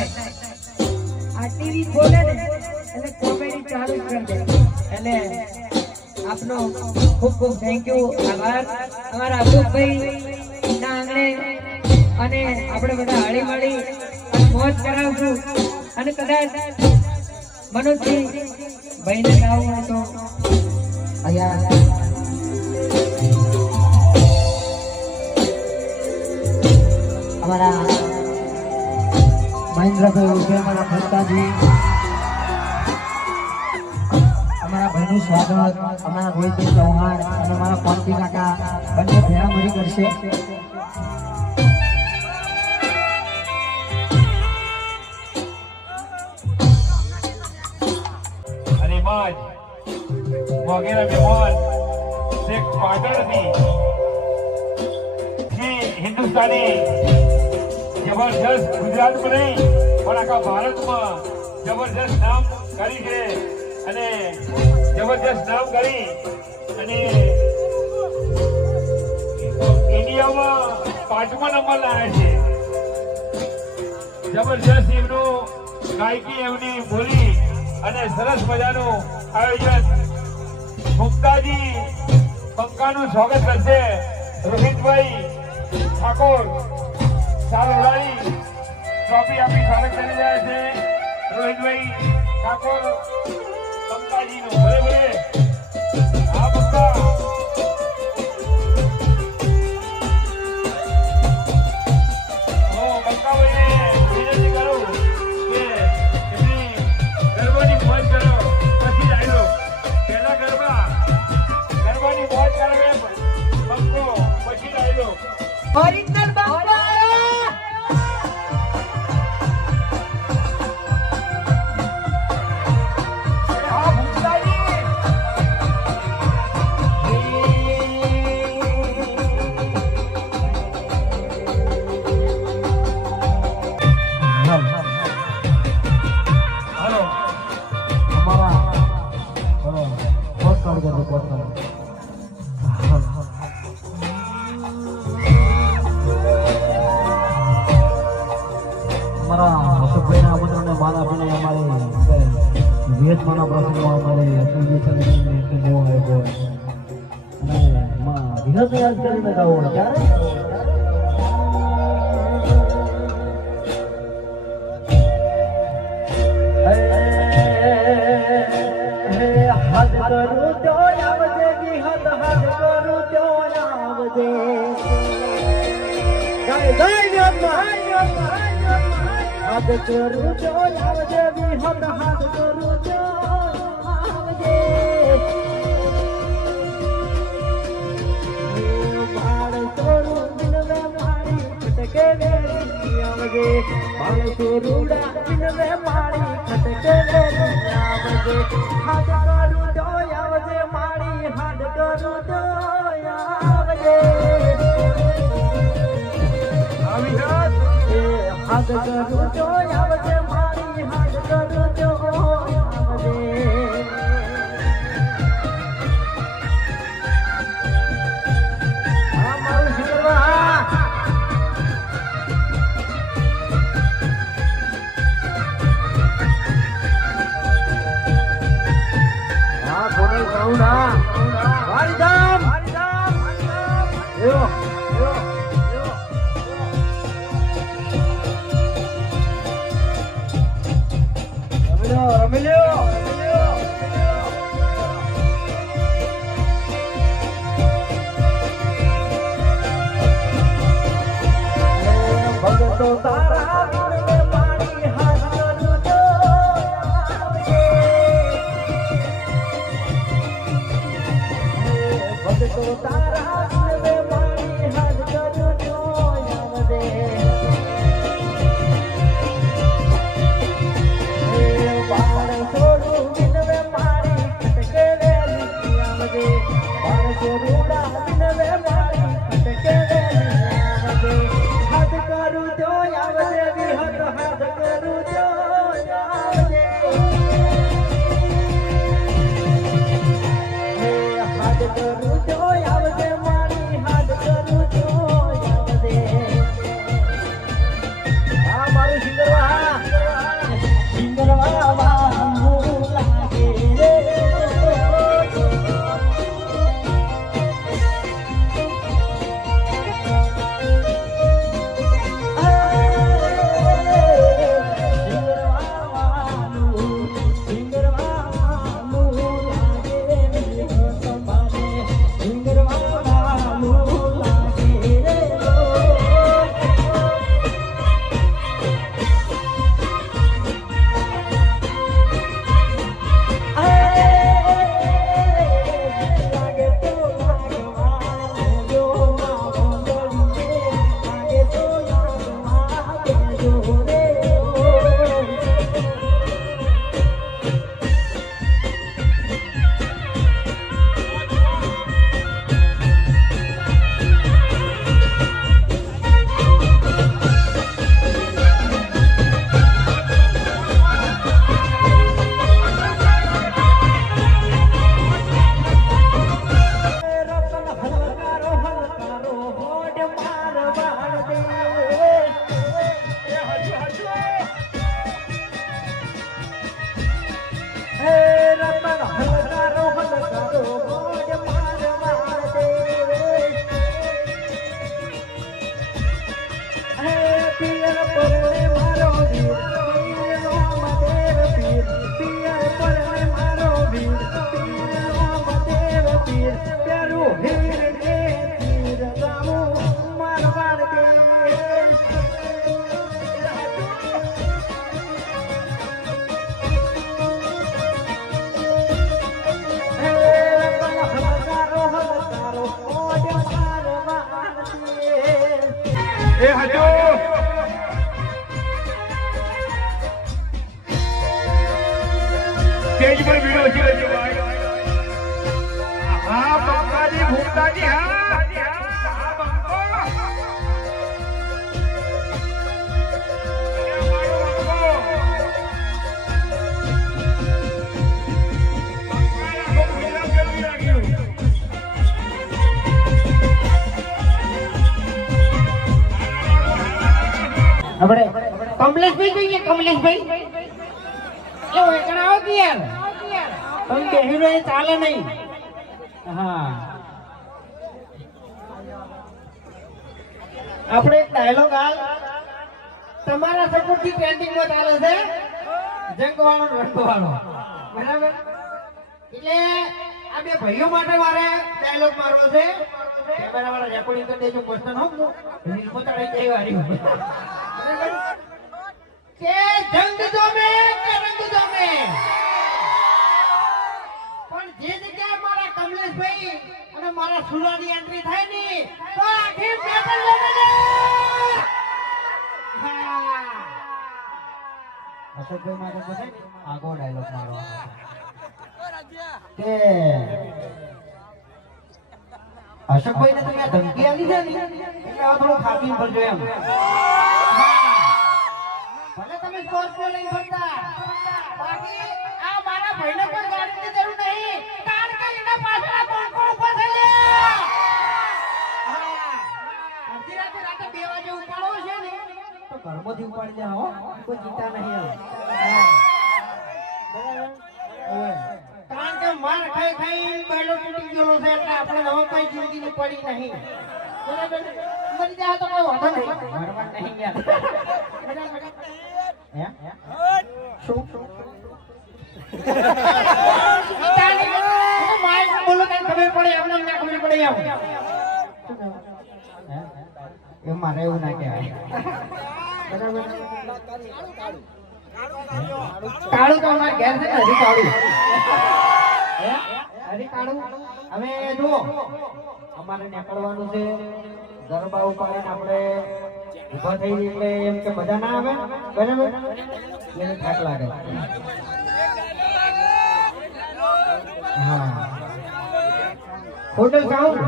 આ ટીવી ખોલે ને એટલે કોમેડી ચાલુ જ કરી દે એટલે આપનો ખૂબ ખૂબ થેન્ક યુ આભાર અમારા અબુભાઈ ના આંગણે અને આપણે બધા હળી મળી અને મોજ કરાવશું અને કદાચ મનોજજી ભાઈને ગાવું હોય તો અહીંયા हमारा महेंद्रભાઈ ઉર્ફે हमारा भक्ताजी हमारा भाईનું સ્વાગત हमारा રોહિતભાઈ ચૌહાણ અને हमारा કોંતી કાકા બંને ભેળા મળી કરશે અને બાદ વગેરે મહેમાન શેખ પાટણથી हिंदुस्तानी जबरदस्त गुजरात में नहीं પણ આખા ભારતમાં જબરદસ્ત નામ કરી છે અને જબરદસ્ત નામ કરી અને ઇન્ડિયામાં 5મા નંબર લાવ્યા છે જબરદસ્ત એમનું ગાયકી એમની બોલી અને સરસ મજાનું આયોજન મુક્તાજી પંકાનું સ્વાગત કરશે રોહિતભાઈ ઠાકોર સાલ ઉડાડી ટ્રોફી આપી સ્વાગત કરી રહ્યા છે રોહિતભાઈ ઠાકોર પંકાજીનું ભલે ભલે આ પંકા હું પંકાભાઈને વિનંતી કરું કે એમની ગરબાની મોજ કરો પછી આવેલો પહેલા ગરબાની મોજ કરે પંકો પછી આવેલો ઓરિજિનલ બાપા વિયતમાના પ્રસંગમાં અમારે વિહતને યાદ કરીને ગાવો ક્યારે હાથ કરું તો આવજે વિહત હાથ કરું તો આવજે हाथ करूँ जो आवजे विहत हाथ करूँ जो आवजे बाल तोरू दिन में मारी खटके वेरी आवजे बाल तोरूड़ा दिन में मारी खटके वेरी आवजे हाथ करूँ जो आवजे मारी हाथ करूँ जो आवजे हाथ करूँ जो आवजे मारी हाथ करूँ जो आवजे हाँ मारू शिकवा हाँ कोने कहूँ ना वारी दाम यो भगतो तारा में पानी हाथ करूँ जो आवजे भगतो तारा में पानी हाथ करूँ जो आवजे बाण छोड़ू दिन में मारी खटके वेली आवजे बाण छोड़ूड़ा दिन में मारी खटके वेली आवजे हाथ करूँ जो आवजे विहत हाथ करूँ जो आवजे हाथ करूँ जो आवजे એ હજુ સ્ટેજ પર ભીડો છે હજુ હા બંકાજી ભૂમતાજી હા હા બંકો આપણે કમલેશભાઈ જોઈએ કમલેશભાઈ એ વેકણ આવો કે યાર તમે બેહી રહે ચાલે નહીં હા આપણે એક ડાયલોગ હાલ તમારા સપોર્ટ થી ટ્રેન્ડિંગ માં ચાલે છે જંગવાળો રંગવાળો બરાબર એટલે આ બે ભાઈઓ માટે મારે ડાયલોગ મારવો છે કેમેરા વાળા રેકોર્ડિંગ કરી દેજો મસ્ત હો રીલ પોતાડી જઈ વાળી કે જંગ જોમે કે રંગ જોમે પણ જે જગ્યાએ મારા કમલેશભાઈ અને મારા સુરાની એન્ટ્રી થાય ને તો આખી પેપર જોમે છે હા અશોકભાઈ માટે છે આગો ડાયલોગ મારવાનો કે અશોકભાઈ ને તમે આ ધમકી આપી છે ને એટલે આ થોડું ખાતી ભરજો એમ ભલે તમે સ્કોર્પિયો લઈને ફરતા બાકી આ મારા ભાઈને કોઈ ગાડીની જરૂર નહીં કારણ કે એના પાછળ કોણ ઉભો છે લે અડધી રાતે 2 વાગે ઉપાડવો છે ને તો ઘરમાંથી ઉપાડી દે હો કોઈ ચિંતા નહીં કારણ કે માર ખાઈ ખાઈ બેડો તૂટી ગયો છે એટલે આપણે નવો કઈ જિંદગીની પડી નહીં બરાબર મરી જાય તો કોઈ વાંધો નહીં મરવા નહીં યાર શું માઇક બોલો કઈ ખબર પડે એમને ના ખબર પડે એમ મારે એવું ના કહેવાય બરાબર કાળું તો અમારે ઘેર છે ને હરી કાળું હરી કાળું અમે જુઓ અમારે નીકળવાનું છે ગરબા ઉપાડીને આપણે ઉભા થઈ એટલે એમ કે બધા ના આવે બરાબર એને થાક લાગે હા હોટલ સાઉન્ડ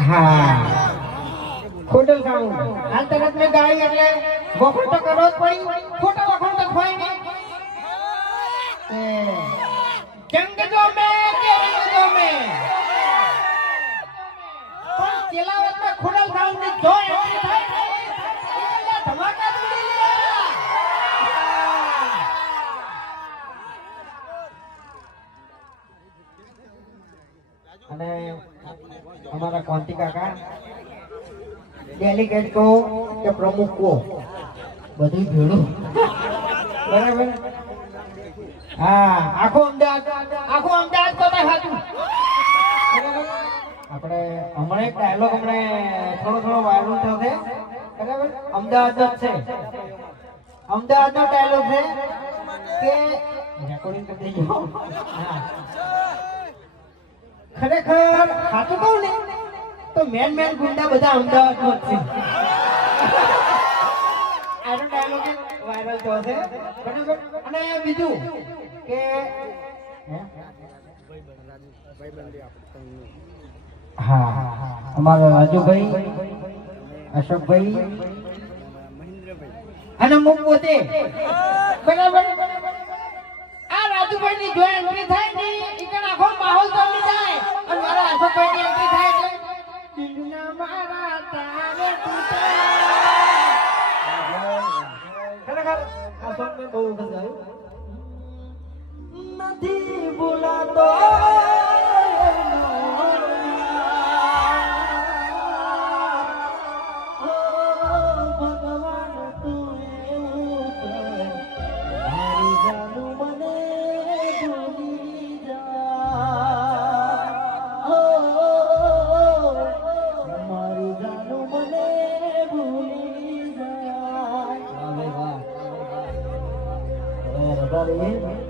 હા હોટલ સાઉન્ડ હાલ તરત મેં ગાઈ એટલે વખત તો કરવો જ પડી ખોટો વખત તો થાય નહીં જંગ જો મેં કે રંગ જો મેં પણ ચેલાવતમાં ખોટલ સાઉન્ડ ની જો એન્ટ્રી થાય ને એટલે ધમાકા તૂટી ગયા અને हमारा क्वांटी काका डेलीगेट को के प्रमुख को बधी भेड़ो बराबर हाँ आखो अमदावाद तो मैं हाथू આપણે હમણાં એક ડાયલોગ થોડો વાયરલ થયો છે બરાબર અમદાવાદ જ છે અમદાવાદનો ડાયલોગ છે કે રેકોર્ડિંગ કરી દેજો હા ખરેખર સાચું કહું ને તો મેન ગુંડા બધા અમદાવાદમાં જ છે આનો ડાયલોગ વાયરલ થયો છે બરાબર અને બીજું કે હા અમારા રાજુભાઈ અશોકભાઈ અને હું પોતે બરાબર આ રાજુભાઈ ની જો એન્ટ્રી થાય ને ઈકણ આખો માહોલ બની જાય અને મારા અશોકભાઈ ની એન્ટ્રી થાય એટલે દિલના મારા તારે તૂટે ખરેખર આ સોંગ મે બહુ વખત ગાયું નથી બોલાતો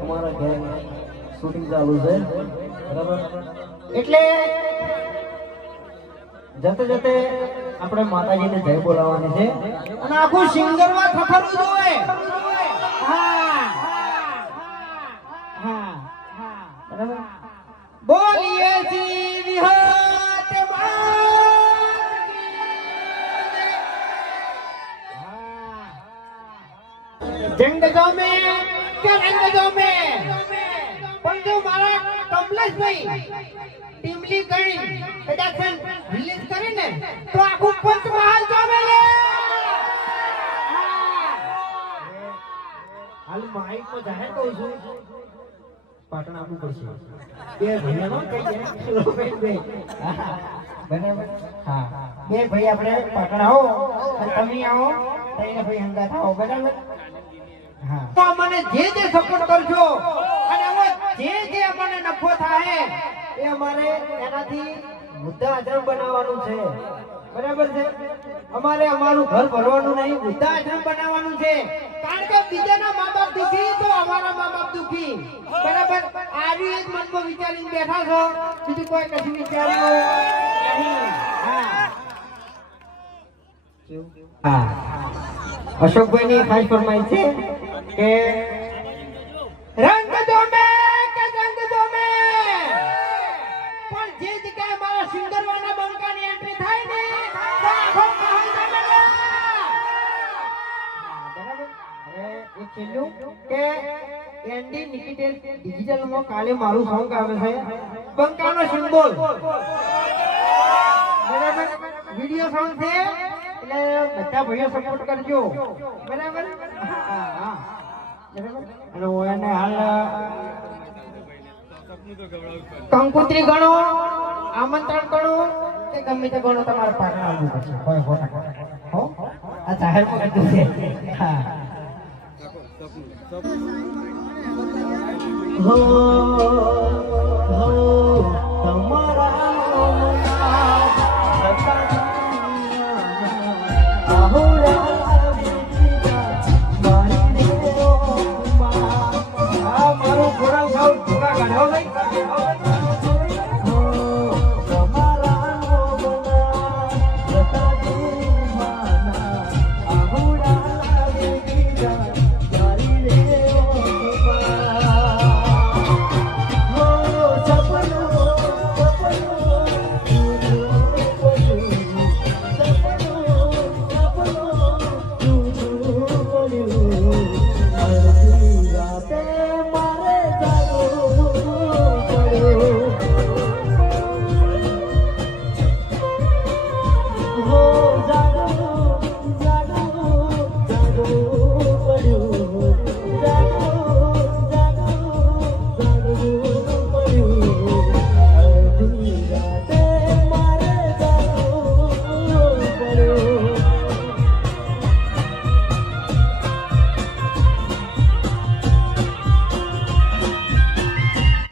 हमारा घर शूटिंग चालू है બરાબર. એટલે જતે જતે આપણે માતાજીને જય બોલાવવાની છે અને આખું સિંગરમાં થથરવું જોઈએ. હા હા બરાબર. બોલીએ શ્રી વિહત માત કી જય. જંગ જો મેં કે રંગ જો મેં પણ જો મારા કમલેશભાઈ ટીમલી ગઈ કદાચ રિલીઝ કરે ને તો આખું પંચમહાલ જોવે લે. હાલ માઈક માં જાહેર કહું છું પાટણ આપવું પડશે. બે ભાઈઓનો કઈ બે બરાબર. હા બે ભાઈ આપણે પાટણ આવો અને તમે આવો તઈને ભાઈ હંગાત આવો બરાબર. હા તો મને જે સપોર્ટ કરજો અને હવે જે મને નફો થાય એ અમારે એનાથી મુદ્દા આશ્રમ બનાવવાનું છે. બરાબર છે. અમારે અમારું ઘર ભરવાનું નહીં, મુદ્દા આશ્રમ બનાવવાનું છે. કારણ કે બીજાના મા બાપ દુખી તો અમારા મા બાપ દુખી. બરાબર. આવી એક મનમાં વિચારીને બેઠા છો, બીજું કોઈ કશું વિચાર્યું નહીં. હા અશોકભાઈની ખાસ ફરમાઈશ છે કે રંગ દો મે કે રંગ દો મે પણ જે જગ્યાએ મારા સિંગરવાના બંકાની એન્ટ્રી થાય ને તો આખો મહાલ તમે લે. બરાબર. હવે એક છેલ્લું કે એન્ડી નિકિટેલ ડિજિટલમાં કાલે મારું સોંગ આવે છે બંકાનો સિમ્બોલ. બરાબર. વિડિયો સોંગ છે એટલે બધા ભાઈઓ સપોર્ટ કરજો. બરાબર. હા હા બરાબર. અને એને હાલ કંકોત્રી ગણો, આમંત્રણ ગણો કે ગમે તે ગણો તમારે પાટણ આવવું પડશે. કોઈ ફોટા હો આ જાહેરમાં કીધું છે. હા હો